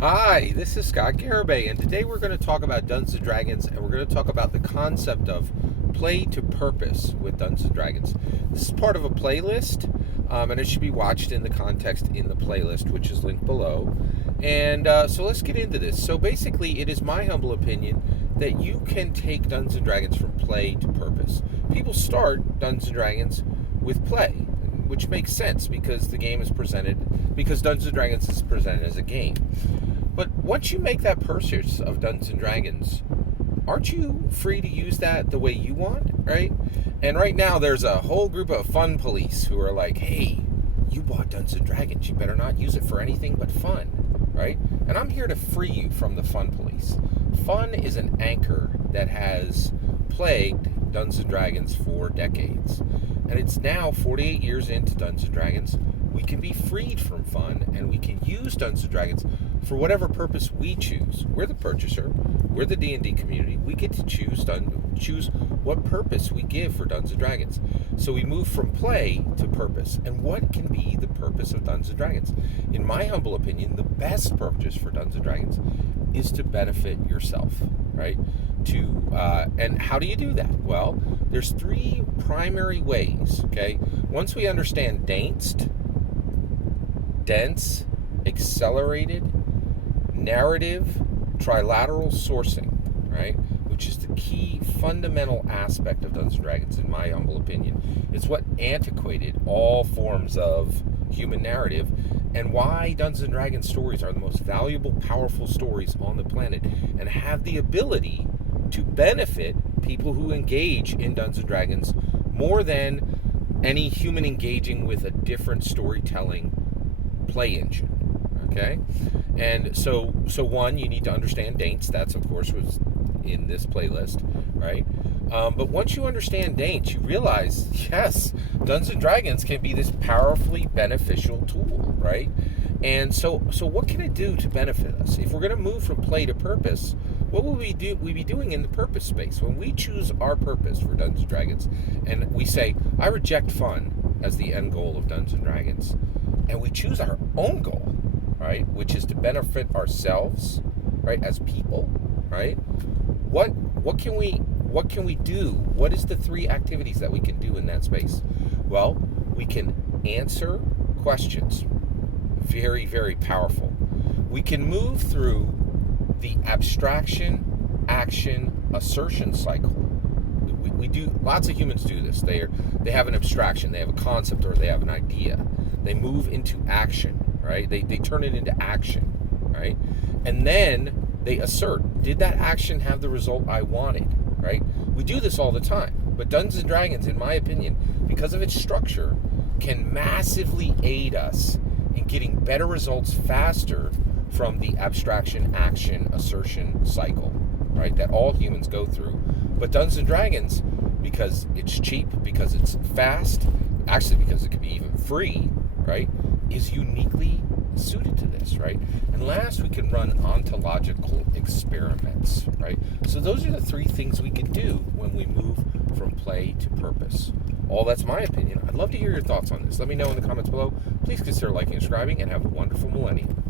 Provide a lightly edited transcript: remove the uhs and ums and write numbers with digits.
Hi, this is Scott Garibay, and today we're going to talk about Dungeons & Dragons, and we're going to talk about the concept of play to purpose with Dungeons & Dragons. This is part of a playlist, and it should be watched in the context in the playlist, which is linked below. And so let's get into this. So basically, it is my humble opinion that you can take Dungeons & Dragons from play to purpose. People start Dungeons & Dragons with play, which makes sense because Dungeons & Dragons is presented as a game. But once you make that purchase of Dungeons & Dragons, aren't you free to use that the way you want, right? And right now there's a whole group of fun police who are like, hey, you bought Dungeons & Dragons, you better not use it for anything but fun, right? And I'm here to free you from the fun police. Fun is an anchor that has plagued Dungeons & Dragons for decades. And it's now 48 years into Dungeons & Dragons. We can be freed from fun, and we can use Dungeons & Dragons for whatever purpose we choose. We're the purchaser. We're the D&D community. We get to choose what purpose we give for Dungeons & Dragons. So we move from play to purpose. And what can be the purpose of Dungeons & Dragons? In my humble opinion, the best purpose for Dungeons & Dragons is to benefit yourself, right? And how do you do that? Well, there's three primary ways, okay? Once we understand dense, accelerated, narrative, trilateral sourcing, right? Which is the key fundamental aspect of Dungeons & Dragons, in my humble opinion. It's what antiquated all forms of human narrative, and why Dungeons & Dragons stories are the most valuable, powerful stories on the planet, and have the ability to benefit people who engage in Dungeons & Dragons more than any human engaging with a different storytelling play engine. Okay, and so one, you need to understand Daints. That's of course was in this playlist, right? But once you understand Daints, you realize, yes, Dungeons & Dragons can be this powerfully beneficial tool, right? And so what can it do to benefit us? If we're going to move from play to purpose, what will we be doing in the purpose space? When we choose our purpose for Dungeons & Dragons, and we say, I reject fun as the end goal of Dungeons & Dragons, and we choose our own goal, right, which is to benefit ourselves, right, as people, right? What can we do? What is the three activities that we can do in that space? Well, we can answer questions. Very, very powerful. We can move through the abstraction, action, assertion cycle. We do, lots of humans do this. They have an abstraction, they have a concept, or they have an idea. They move into action, right? They turn it into action, right? And then they assert, did that action have the result I wanted, right? We do this all the time. But Dungeons & Dragons, in my opinion, because of its structure, can massively aid us in getting better results faster from the abstraction, action, assertion cycle, right, that all humans go through. But Dungeons & Dragons, because it's cheap, because it's fast, actually because it can be even free, right, is uniquely suited to this, right? And last, we can run ontological experiments, right? So those are the three things we can do when we move from play to purpose. All that's my opinion. I'd love to hear your thoughts on this. Let me know in the comments below. Please consider liking and subscribing, and have a wonderful millennium.